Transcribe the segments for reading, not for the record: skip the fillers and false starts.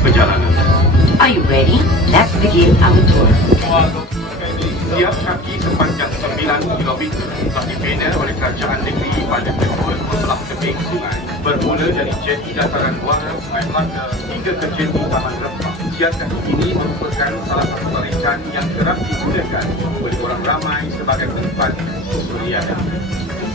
Perjalanan. Are you ready? Let's begin our tour. Setiap kaki sepanjang 9 km telah dibina oleh kerajaan negeri pada kedua belah tebing sungai, bermula dari jeti dataran muara Sungai Melaka hingga ke jeti Taman Rempah. Siasat ini merupakan salah satu tarikan yang kerap digunakan oleh orang ramai sebagai tempat persurian.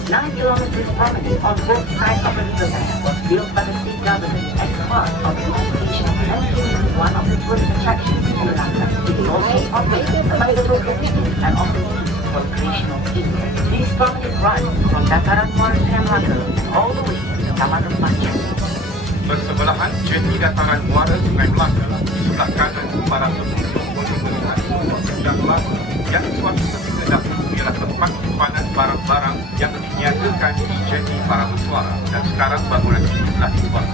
9 kilometers promenade on both sides of the riverbank was built by the state government as part of the education and tourism, one of the tourist attractions in Sri Lanka. It is also operated by the local people and operated for recreational use. This promenade runs from Dataran Muara Sungai Melaka all the way to Taman Rempah. Bersebelahan jeti dataran muara Sungai Melaka, di sebelah kanan para pengunjung boleh melihat yang baru yang suatu ketika dahulu ialah tempat simpanan barang-barang yang dinyatakan di jeti para bersuara, dan sekarang bangunan ini telah dibuat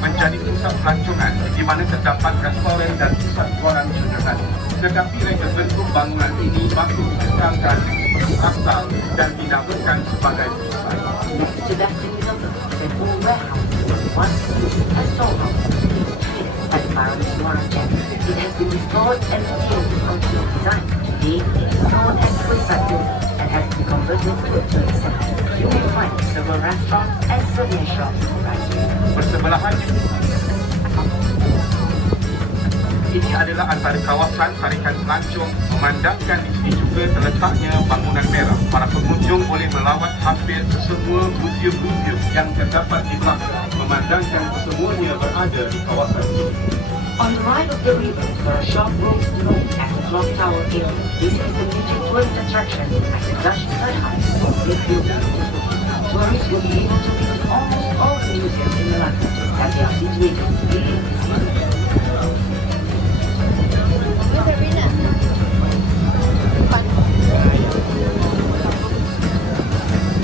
menjadi pusat pelancongan di mana terdapat restoran dan pusat jualan sederhana. Tetapi reka bentuk bangunan ini masih dikekalkan seperti asal dan dinamakan sebagai pusat. Sudah dilakukan oleh warehouse, one a storehouse, by the Baroness Muara Jet. It has been restored and rebuilt into its design. Today, it is known as Toyside Building and has been converted to a tourist center. You may find several restaurants and souvenir shops right here. Bersebelahan ini adalah antara kawasan tarikan pelancong. Memandangkan di sini juga terletaknya bangunan merah. Para pengunjung boleh melawat hampir kesemua museum-museum yang terdapat di belakang. Memandangkan kesemuanya berada di kawasan ini. On the right of the river, there are short roads known as the Clock Tower area. This is the major tourist attraction at the Dutch Third House of this building. Tourists will be able to visit almost all the museums in Malacca that they are situated within the city.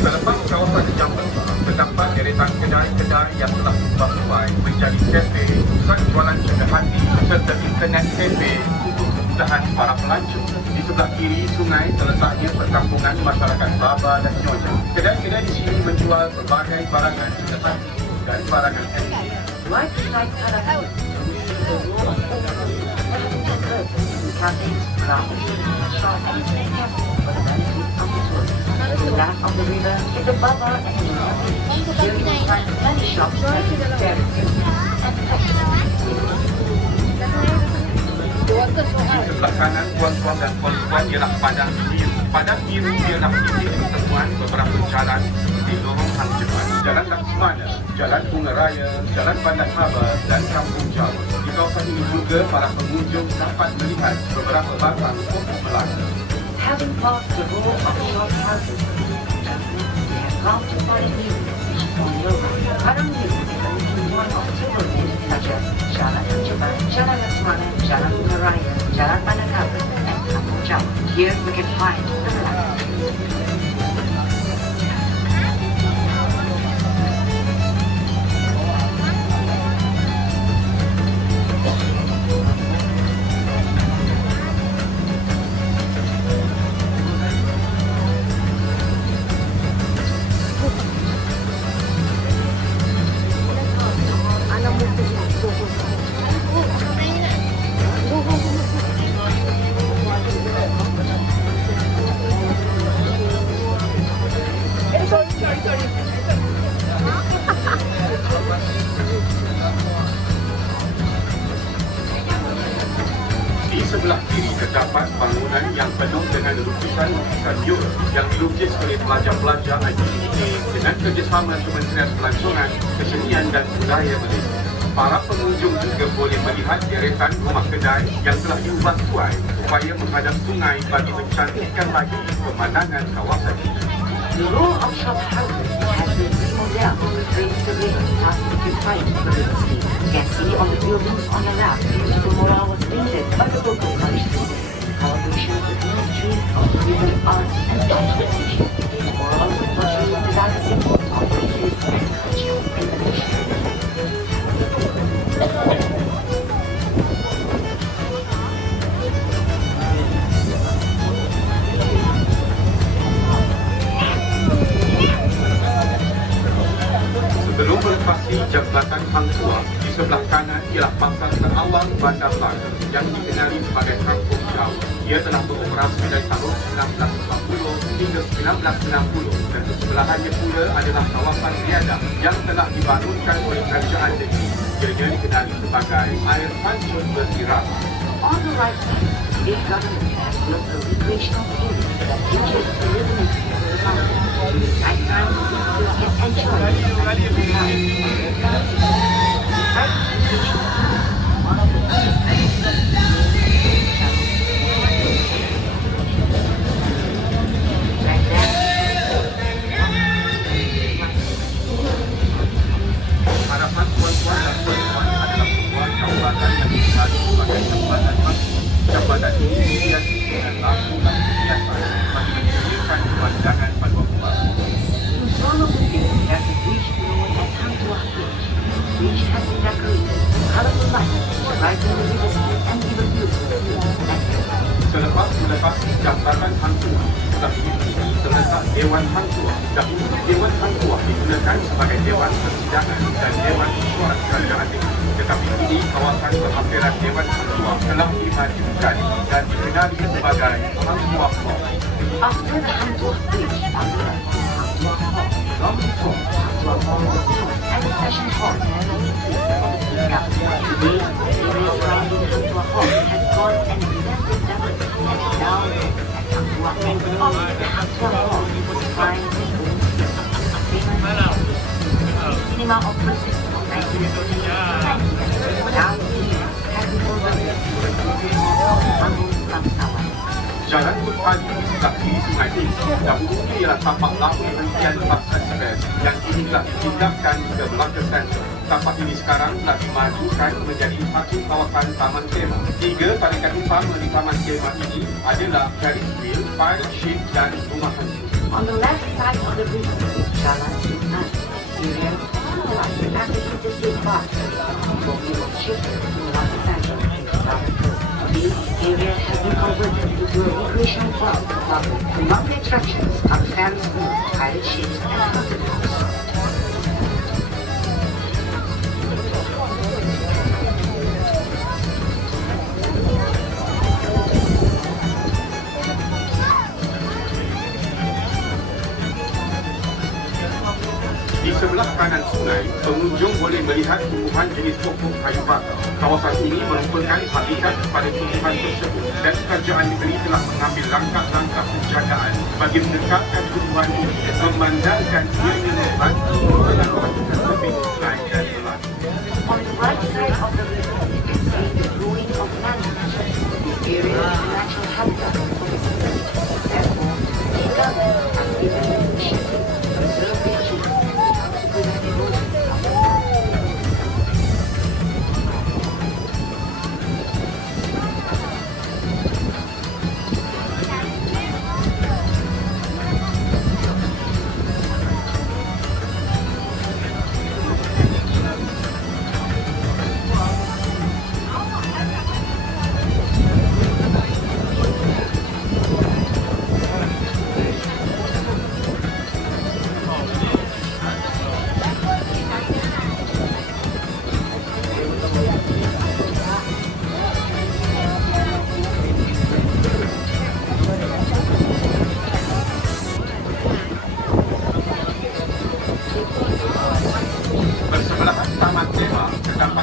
Selepas kawasan Jamban, terdapat deretan kedai-kedai yang telah diubah menjadi kafe, pusat jualan sederhana serta internet kafe untuk kemudahan para pelancong. Di sebelah kiri sungai terletaknya perkampungan masyarakat Baba dan Nyonya. Kedai-kedai di sini menjual berbagai barangan sederhana dan barangan antik. Right beside Karahan, the wall of cafes, craft, shop, and cafe for the benefit of the tourists. To the left of the river is the Baba and Nyonya. Here you will find many shops selling beverages and fashion. Di sebelah kanan tuan-tuan dan puan-puan ialah padang biru. Padang biru ialah titik pertemuan beberapa jalan di lorong Hang Jebat, Jalan Laksmana, Jalan Bunga Raya, Jalan Bandar Haba dan Kampung Jawa. Di kawasan ini juga para pengunjung dapat melihat beberapa barang pokok Melaka. Having passed the row of shop houses, we have come to find music which is on the right. Padang Biru is the meeting point of several names such as Jalan Hang Jebat, Jalan Laksmana, Jalan Bunga Raya, Jalan Bandar Haba, and Kampung Jawa. Here we can find the Melaka. terdapat bangunan yang penuh dengan lukisan-lukisan mural yang dilukis oleh pelajar-pelajar ITC dengan kerjasama Kementerian Pelancongan, Kesenian dan Budaya Malaysia. Para pengunjung juga boleh melihat deretan rumah kedai yang telah diubah tuai supaya menghadap sungai bagi mencantikkan lagi pemandangan kawasan ini. The row of shop houses has been remodeled to create surveillance tasks to fight criminality. You can see on the buildings on the left, the mural was painted by the local Polish students in collaboration with the Ministry of Tourism, Arts and Transportation. The mural portrays the various symbols of places and culture in the nation. Sebelum melintasi Jambatan Hang Tuah, di sebelah kanan ialah pasar terawal Bandar Melaka yang dikenali sebagai Kampung Jawa. Ia telah beroperasi dari tahun 1940 hingga 1960 dan sebelahannya pula adalah kawasan Riadah yang telah dibangunkan oleh kerajaan negeri. Ianya dikenali sebagai air pancur bertirak. On the right side, the state government has built a recreational field that features tourism and the mountain. During nighttime, visitors can enjoy the nighttime life. Harapan tuan-tuan dan puan-puan adalah sebuah jambatan yang dikenali sebagai jambatan ini dihiasi dengan lampu dan hiasan bagi menceriakan pemandangan paduan baru. In front of the field, there's a bridge known as Hang Tuah Bridge. The bridge has been decorated with colorful lights to brighten the river scene and give a beautiful view of the landscape. Selepas melintasi jambatan Hang Tuah, sebelah kiri terletak Dewan Hang Tuah. Dahulu Dewan Hang Tuah digunakan sebagai Dewan Persidangan dan Dewan Mesyuarat Kerajaan Negeri. Tetapi kini kawasan penghampiran Dewan Hang Tuah telah dimajukan dan dikenali sebagai Hang Tuah Hall. After the Hang Tuah Bridge, on the left is Hang Tuah Hall. Long before, Hang Tuah Hall was a town and a session hall for the meetings of the King Now. Today, the area surrounding Hang Tuah Hall has gone and extensive development and is now known as Hang Tuah Hall. The Hang Tuah Hall was designed in own style. Famous cinema operated from 1930 to 1970. Now, the cinema has been converted to a tourism hall of Bangun Bangsawan. Jalan berpadu di sebelah kiri sungai ini dahulu ialah tapak laut hentian Bas Express yang kini telah dipindahkan ke Melaka Center. Tapak ini sekarang telah dimajukan menjadi satu kawasan taman kemah. Tiga tarikan utama di taman kemah ini adalah Ferris wheel, pirate ship dan rumah hantu. On the left side of the river is Jalan Sunan. Area utilized as the interstate bus before it was shifted to Melaka Center in 2002. This area has been converted into a recreational park club. Among the attractions are the Ferris wheel, pirate ships, and haunted house. Di sebelah kanan sungai, pengunjung boleh melihat tumbuhan jenis pokok kayu bakar. Kawasan ini merupakan habitat kepada tumbuhan tersebut dan kerajaan negeri telah mengambil langkah-langkah penjagaan bagi mendekatkan tumbuhan ini memandangkan ianya membantu melakukan lebih sungai dan melati. On the right side of the river, you can see the ruin of mangroves. This area is a natural habitat for the sea. Therefore, the government has given an initiative to preserve the trees and to prevent erosion of the land.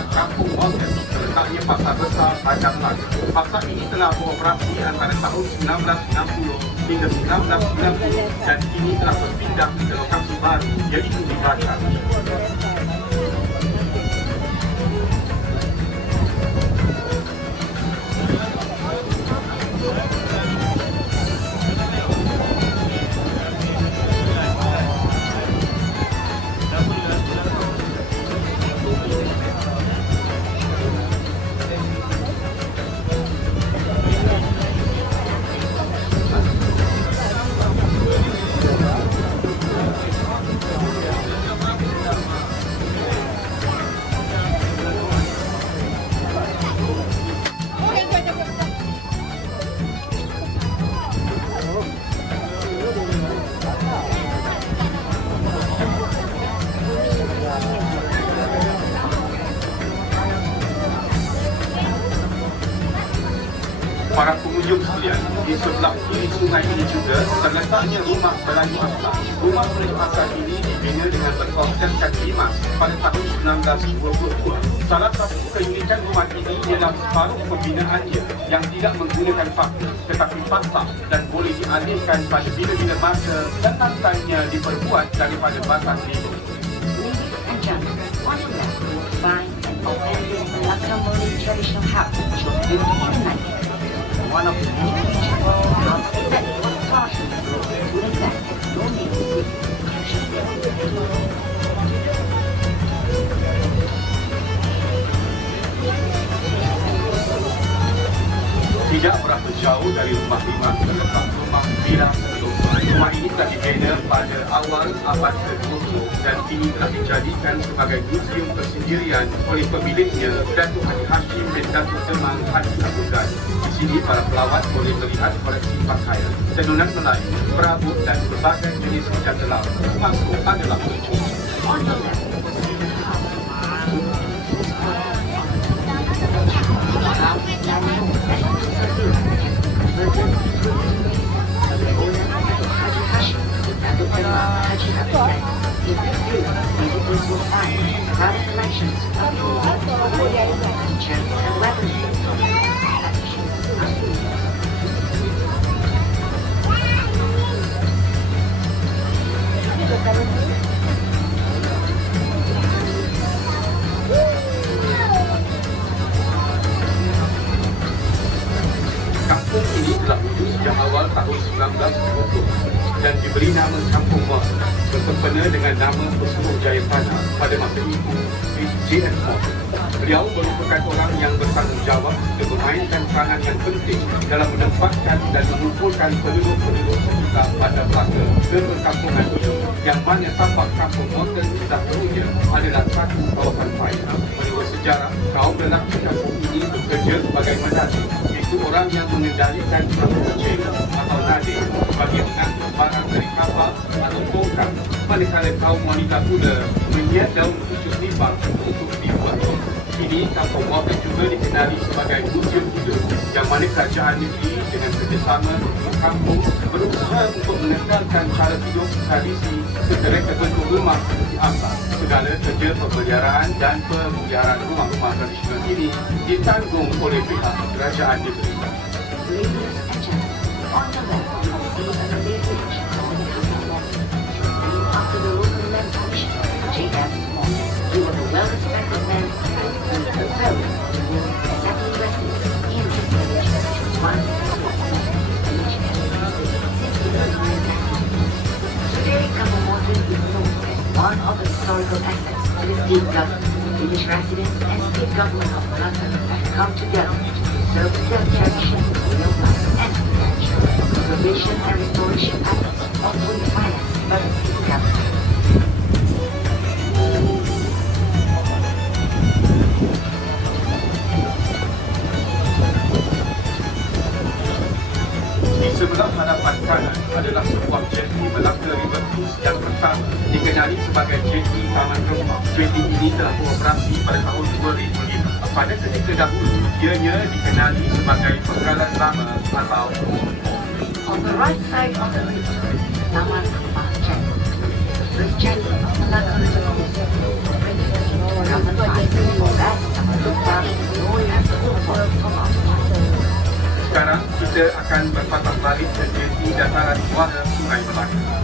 kawasan Kampung Morgan, terletaknya Pasar Besar Padang Laga. Pasar ini telah beroperasi antara tahun 1960 hingga 1990 dan kini telah berpindah ke lokasi baru iaitu di Bakar. Para pengunjung sekalian, di sebelah kiri sungai ini juga terletaknya Rumah Melayu Asal. Rumah Melayu Asal ini dibina dengan berkonsepkan limas pada tahun 1922. Salah satu keunikan rumah ini ialah separuh pembinaannya yang tidak menggunakan paku tetapi pasak dan boleh dialihkan pada bila-bila masa dan lantainya diperbuat daripada batang lindung. Ladies and gentlemen, on the left, you will find an authentic Malacca Malay traditional house which was built in the 19th. One of the many features of the house is that it was partially built to an exact colonial brick construction. Tidak berapa jauh dari rumah limas terletak rumah Bila Sebelum. Rumah ini telah dibina pada awal abad ke-20 dan kini telah dijadikan sebagai museum persendirian oleh pemiliknya, Datuk Haji Hashim bin Datuk Semang Haji Abu Ghaz. Di sini para pelawat boleh melihat koleksi pakaian, tenunan Melayu, perabot dan berbagai jenis senjata laut. Masuk adalah kunci. On the left, you will see the house. The house is now known as the Sardina, converted into a museum of the owner Datuk Haji Hashim bin Datuk Semang Haji Abu Ghaz. In this room, visitors will find private collections of clothing, furniture, and weaponry. Kampung ini telah wujud sejak awal tahun 1920 dan diberi nama Kampung Morgan bersempena dengan nama Pesuruh Jayapana pada masa itu, J.F. Morgan. Beliau merupakan orang yang bertanggungjawab untuk memainkan peranan yang penting dalam menempatkan dan mengumpulkan penduduk-penduduk sekitar Bandar Melaka ke perkampungan itu, yang mana tapak Kampung Morgan dahulunya adalah satu kawasan paya. Menurut sejarah, kaum lelaki kampung ini bekerja sebagai medali, iaitu orang yang mengendalikan perahu kecil atau nadi bagi mengangkut barang dari kapal atau bongkar, manakala kaum wanita pula menyiap daun pucuk limbah untuk dibuat. Kini Kampung Morgan juga dikenali sebagai museum hidup, yang mana kerajaan negeri dengan kerjasama dengan kampung berusaha untuk meninggalkan cara hidup tradisi serta reka bentuk rumah seperti asal. Segala kerja pemeliharaan dan pemeliharaan rumah-rumah tradisional ini ditanggung oleh pihak kerajaan negeri. Ladies and gentlemen, on the left, you will see an amazing picture of the Kampung Morgan, named after the local land commissioner, J.F. Morgan. He was a well-respected man who was the first to rule the second residence in this village, which was one of the village since the early 19th. Today, Kampung Morgan is known as one of the historical assets to the state government. Village residents and state government of Malacca have come together to preserve the tradition of real life and culture. Conservation and restoration efforts are fully financed by the state government. Di sebelah hadapan kanan adalah sebuah jeti Malacca River Cruise yang pertama, dikenali sebagai jeti Taman Rempah. Jeti ini telah beroperasi pada tahun 2005. Pada ketika dahulu, ianya dikenali sebagai Penggalan Lama atau On the right side of the river is Taman Rempah Jetty, the first jetty of Malacca River Cruise. 2005, for that akan berpatah balik ke jeti dataran muara Sungai Melaka.